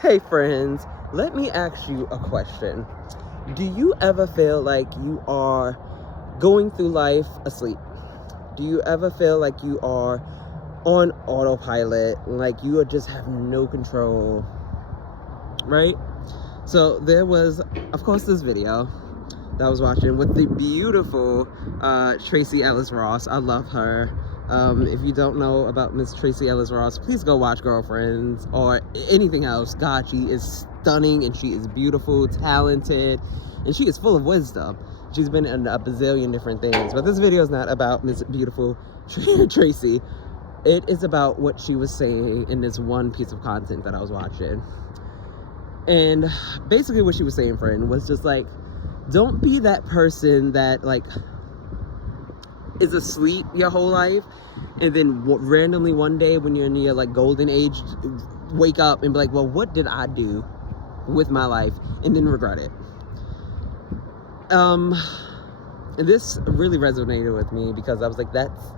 Hey friends, let me ask you a question. Do you ever feel like you are going through life asleep? Do you ever feel like you are on autopilot, like you just have no control, right? So there was, of course, this video that I was watching with the beautiful Tracy Ellis Ross. I love her. If you don't know about Miss Tracy Ellis Ross, please go watch Girlfriends or anything else. God, she is stunning and she is beautiful, talented, and she is full of wisdom. She's been in a bazillion different things, but this video is not about Miss Beautiful Tracy. It is about what she was saying in this one piece of content that I was watching. And basically what she was saying, friend, was just like, don't be that person that like is asleep your whole life and then randomly one day when you're in your like golden age wake up and be like, well, what did I do with my life, and then regret it. And this really resonated with me because I was like, that's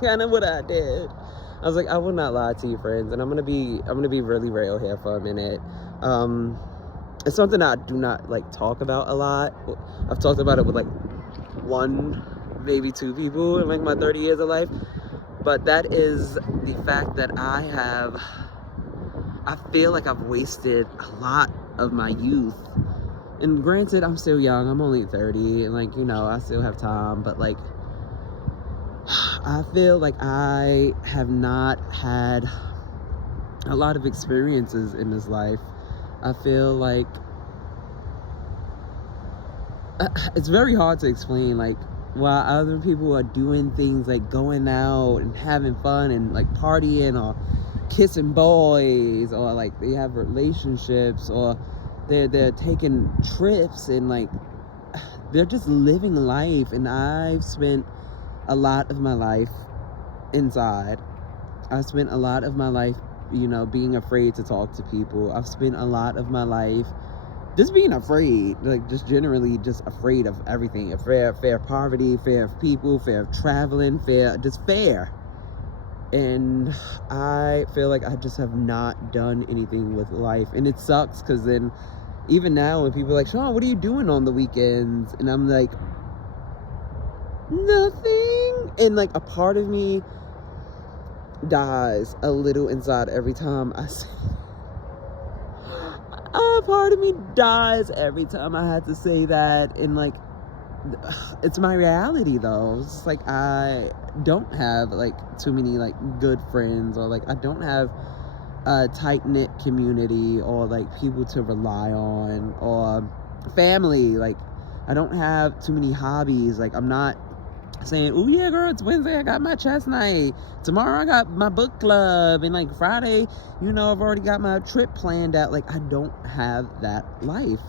kind of what I did. I was like, I will not lie to you, friends, and I'm gonna be really real here for a minute. It's something I do not like talk about a lot. I've talked about it with like one, maybe two people in like my 30 years of life, but that is the fact that I feel like I've wasted a lot of my youth. And granted, I'm still young, I'm only 30, and like, you know, I still have time, but like, I feel like I have not had a lot of experiences in this life. I feel like it's very hard to explain, like, while other people are doing things like going out and having fun and like partying or kissing boys, or like they have relationships, or they're taking trips and like they're just living life, and I've spent a lot of my life inside. I've spent a lot of my life, you know, being afraid to talk to people. I've spent a lot of my life just being afraid, like just generally just afraid of everything. Fear of poverty, fear of people, fear of traveling, fear. And I feel like I just have not done anything with life, and it sucks because then even now when people are like, Sean, what are you doing on the weekends? And I'm like, nothing. And like a part of me dies a little inside every time I say, a part of me dies every time I had to say that. And like, it's my reality though. It's like I don't have like too many like good friends, or like I don't have a tight-knit community, or like people to rely on, or family. Like I don't have too many hobbies. Like I'm not saying, oh yeah girl, it's Wednesday, I got my chess night, tomorrow I got my book club, and like Friday, you know, I've already got my trip planned out. Like I don't have that life.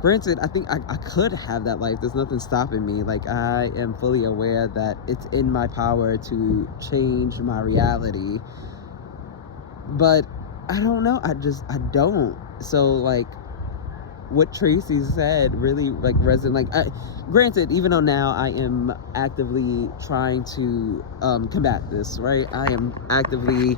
Granted, I think I could have that life. There's nothing stopping me. Like I am fully aware that it's in my power to change my reality, but I don't know. I don't. So like what Tracy said really like resonated. Like granted, even though now I am actively trying to combat this, right? I am actively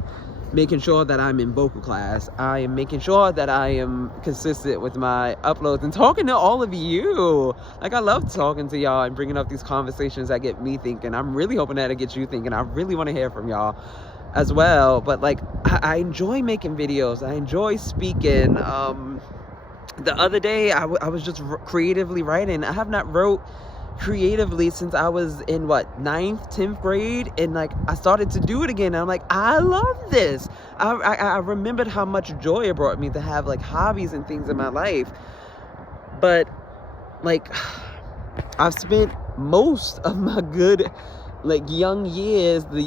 making sure that I'm in vocal class. I am making sure that I am consistent with my uploads and talking to all of you. Like I love talking to y'all and bringing up these conversations that get me thinking. I'm really hoping that it gets you thinking. I really want to hear from y'all as well. But like I enjoy making videos. I enjoy speaking. The other day I was just creatively writing. I have not wrote creatively since I was in what, 9th 10th grade, and like I started to do it again, and I'm like, I love this. I remembered how much joy it brought me to have like hobbies and things in my life. But like I've spent most of my good like young years, the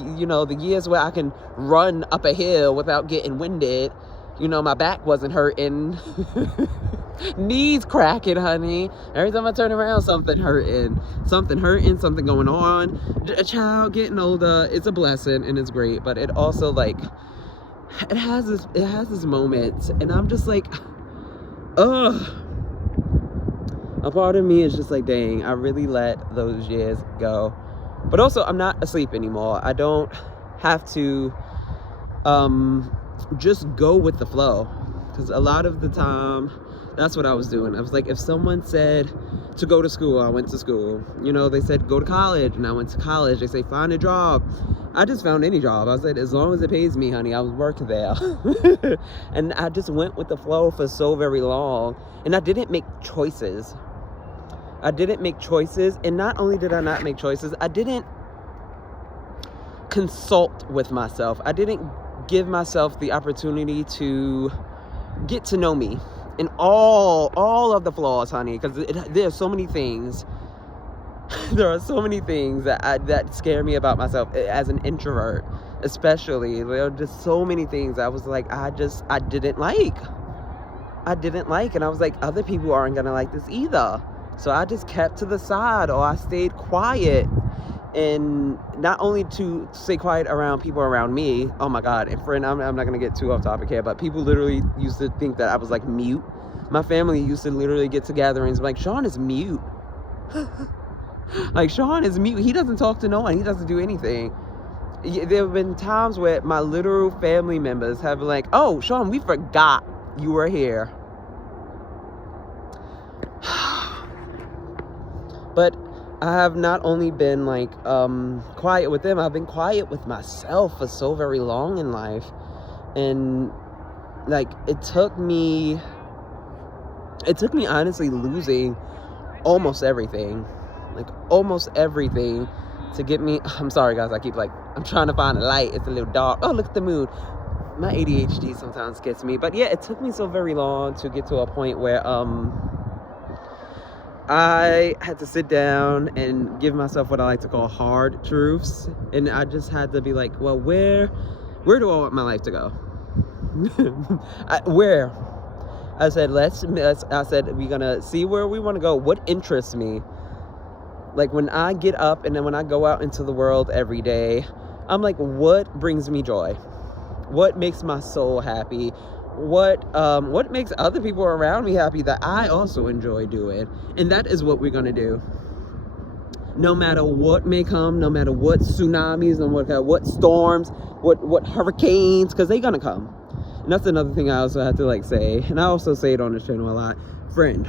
years where I can run up a hill without getting winded, you know, my back wasn't hurting, knees cracking, honey. Every time I turn around, something hurting, something going on. A child getting older, it's a blessing and it's great, but it also like it has this moment, and I'm just like, ugh. A part of me is just like, dang, I really let those years go. But also, I'm not asleep anymore. I don't have to just go with the flow. Because a lot of the time, that's what I was doing. I was like, if someone said to go to school, I went to school. You know, they said go to college, and I went to college. They say find a job. I just found any job. I said, as long as it pays me, honey, I was working there. And I just went with the flow for so very long. And I didn't make choices. And not only did I not make choices, I didn't consult with myself. I didn't give myself the opportunity to get to know me and all of the flaws, honey, because there are so many things. There are so many things that scare me about myself as an introvert, especially. There are just so many things I was like, I didn't like. And I was like, other people aren't gonna like this either. So I just kept to the side, or I stayed quiet. And not only to stay quiet around people around me, oh my God, and friend, I'm not gonna get too off topic here, but people literally used to think that I was like mute. My family used to literally get together and be like, Sean is mute. Like, Sean is mute. He doesn't talk to no one. He doesn't do anything. There have been times where my literal family members have been like, oh, Sean, we forgot you were here. But I have not only been like quiet with them, I've been quiet with myself for so very long in life. And like it took me honestly losing almost everything to get me. I'm sorry guys, I'm trying to find a light. It's a little dark. Oh, look at the moon. My ADHD sometimes gets me. But yeah, it took me so very long to get to a point where I had to sit down and give myself what I like to call hard truths. And I just had to be like, well, where do I want my life to go? Where? I said, we're gonna see where we want to go. What interests me? Like when I get up and then when I go out into the world every day, I'm like, what brings me joy? What makes my soul happy? What makes other people around me happy that I also enjoy doing? And that is what we're gonna do. No matter what may come, no matter what tsunamis and what storms, what hurricanes, because they're gonna come. And that's another thing I also have to like say, and I also say it on this channel a lot. Friend,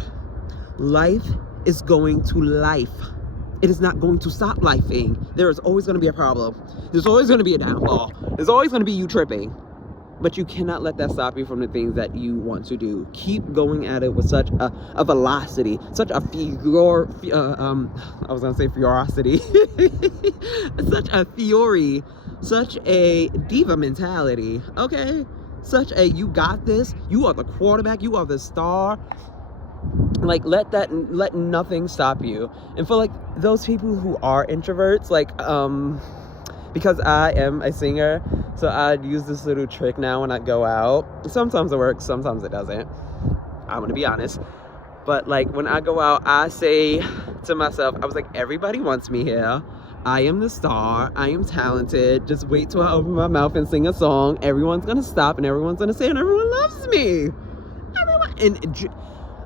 life is going to life. It is not going to stop lifing. There is always going to be a problem. There's always going to be a downfall. There's always going to be you tripping. But you cannot let that stop you from the things that you want to do. Keep going at it with such a velocity, such a ferocity, such a fury, such a diva mentality, okay? Such a, you got this, you are the quarterback, you are the star. Like, let nothing stop you. And for like those people who are introverts, like because I am a singer, so I use this little trick now when I go out. Sometimes it works, sometimes it doesn't, I'm gonna be honest. But like when I go out, I say to myself, I was like, everybody wants me here. I am the star. I am talented. Just wait till I open my mouth and sing a song. Everyone's gonna stop and everyone's gonna say, and everyone loves me. Everyone. And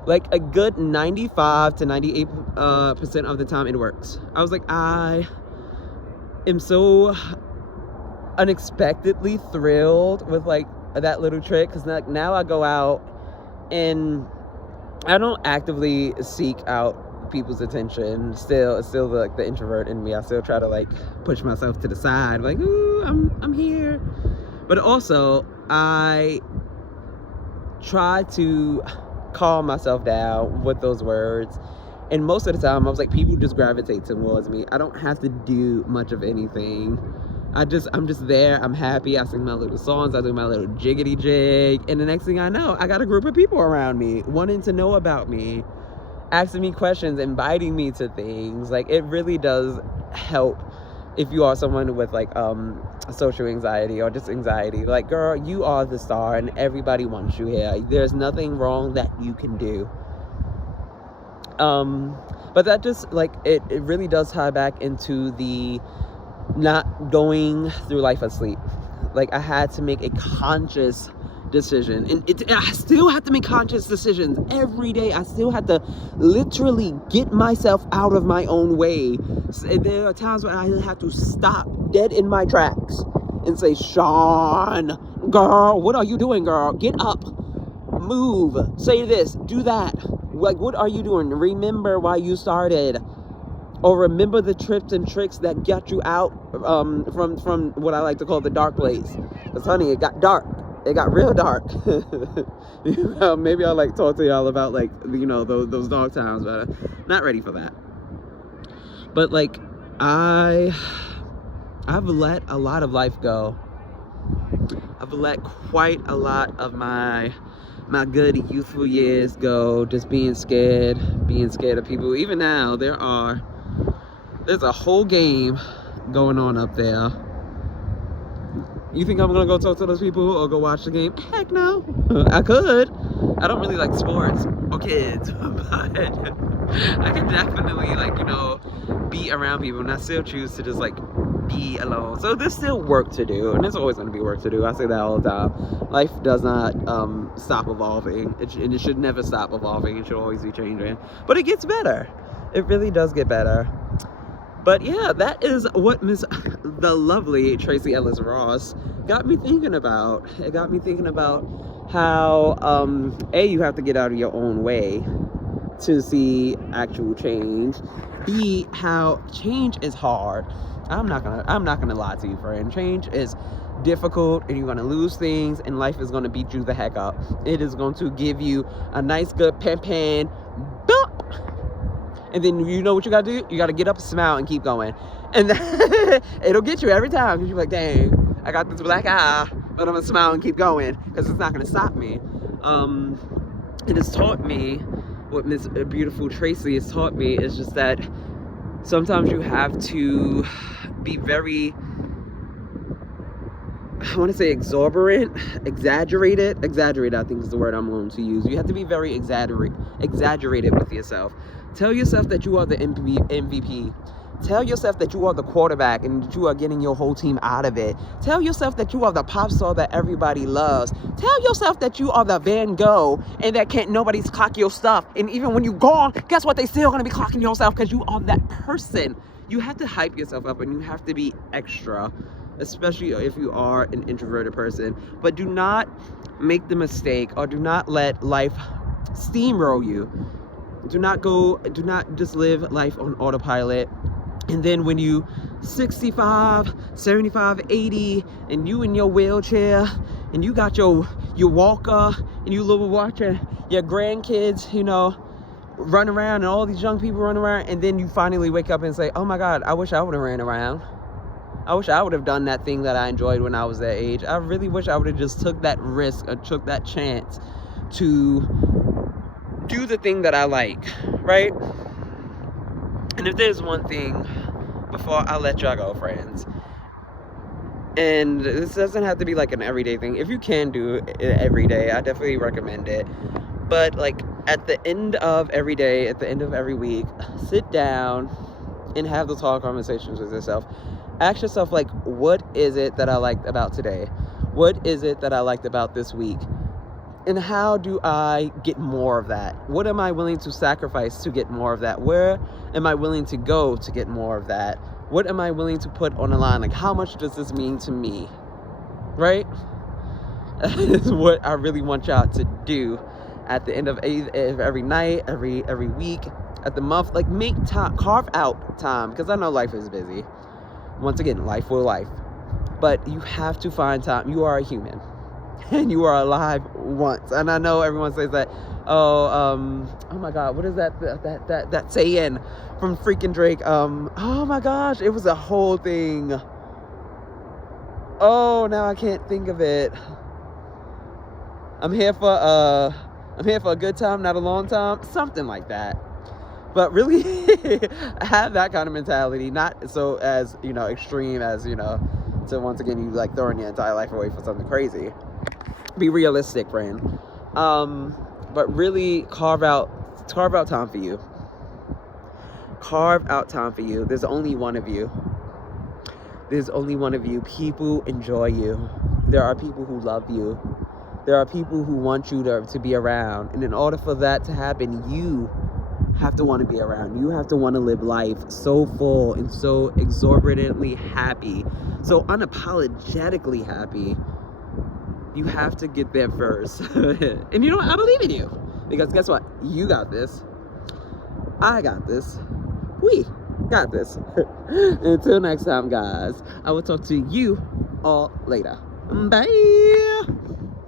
like a good 95 to 98% of the time it works. I was like, I am so unexpectedly thrilled with like that little trick, because like now I go out and I don't actively seek out people's attention. Still the introvert in me. I still try to like push myself to the side, like, ooh, I'm here. But also I try to calm myself down with those words, and most of the time I was like, people just gravitate towards me. I don't have to do much of anything. I'm just there. I'm happy. I sing my little songs. I do my little jiggity jig, and the next thing I know, I got a group of people around me wanting to know about me, asking me questions, inviting me to things. Like, it really does help if you are someone with like social anxiety or just anxiety. Like, girl, you are the star and everybody wants you here. There's nothing wrong that you can do. But that just like it really does tie back into the not going through life asleep. Like, I had to make a conscious decision, and I still have to make conscious decisions every day. I still have to literally get myself out of my own way. There are times where I have to stop dead in my tracks and say, Sean, Girl, what are you doing, girl? Get up, move, say this, do that. Like, what are you doing? Remember why you started. Or remember the tips and tricks that got you out from what I like to call the dark place. Because, honey, it got dark. It got real dark. Maybe I'll like talk to y'all about like, you know, those dark times, but I'm not ready for that. But like, I've let a lot of life go. I've let quite a lot of my good youthful years go, just being scared of people. Even now, there's a whole game going on up there. You think I'm gonna go talk to those people or go watch the game? Heck no. I could. I don't really like sports or kids, but I can definitely, like, you know, be around people, and I still choose to just like be alone. So there's still work to do, and there's always going to be work to do. I say that all the time. Life does not stop evolving, and it should never stop evolving. It should always be changing, but it gets better. It really does get better. But yeah, that is what the lovely Tracee Ellis Ross got me thinking about. It got me thinking about how A, you have to get out of your own way to see actual change. B, how change is hard. I'm not gonna lie to you, friend. Change is difficult, and you're gonna lose things, and life is gonna beat you the heck up. It is going to give you a nice good pan bump. And then you know what you gotta do? You gotta get up, smile, and keep going. And it'll get you every time, because you're like, dang, I got this black eye, but I'm gonna smile and keep going, because it's not gonna stop me. It has taught me, what Miss Beautiful Tracee has taught me is just that sometimes you have to be very, I want to say exaggerated, I think is the word I'm going to use. You have to be very exaggerated with yourself. Tell yourself that you are the MVP. Tell yourself that you are the quarterback and that you are getting your whole team out of it. Tell yourself that you are the pop star that everybody loves. Tell yourself that you are the Van Gogh and that can't nobody's clock your stuff. And even when you're gone, guess what? They still gonna be clocking your stuff, because you are that person. You have to hype yourself up, and you have to be extra, especially if you are an introverted person. But do not make the mistake, or do not let life steamroll you. Do not just live life on autopilot. And then when you 65, 75, 80, and you in your wheelchair, and you got your walker, and you little watching your grandkids, you know, run around, and all these young people run around, and then you finally wake up and say, oh my God, I wish I would have ran around. I wish I would have done that thing that I enjoyed when I was that age. I really wish I would have just took that risk, or took that chance to do the thing that I like, right? And if there's one thing, before I let y'all go, friends, and this doesn't have to be like an everyday thing. If you can do it every day, I definitely recommend it. But like at the end of every day, at the end of every week, sit down and have those hard conversations with yourself. Ask yourself, like, what is it that I liked about today? What is it that I liked about this week? And how do I get more of that? What am I willing to sacrifice to get more of that? Where am I willing to go to get more of that? What am I willing to put on the line? Like, how much does this mean to me? Right? That is what I really want y'all to do at the end of every night, every week, at the month. Like, make time, carve out time, because I know life is busy. Once again, life will life. But you have to find time. You are a human. And you are alive once. And I know everyone says that, oh my God, what is that saying from freaking Drake? Oh my gosh, it was a whole thing. Oh, now I can't think of it. I'm here for a good time, not a long time, something like that. But really have that kind of mentality, not so as, you know, extreme as, you know, so once again you like throwing your entire life away for something crazy. Be realistic, friend. But really carve out time for you. Carve out time for you. There's only one of you. There's only one of you. People enjoy you. There are people who love you. There are people who want you to be around. And in order for that to happen, you have to want to be around. You have to want to live life so full and so exorbitantly happy, so unapologetically happy, You have to get there first. And you know what? I believe in you. Because guess what? You got this. I got this. We got this. Until next time, guys, I will talk to you all later. Bye.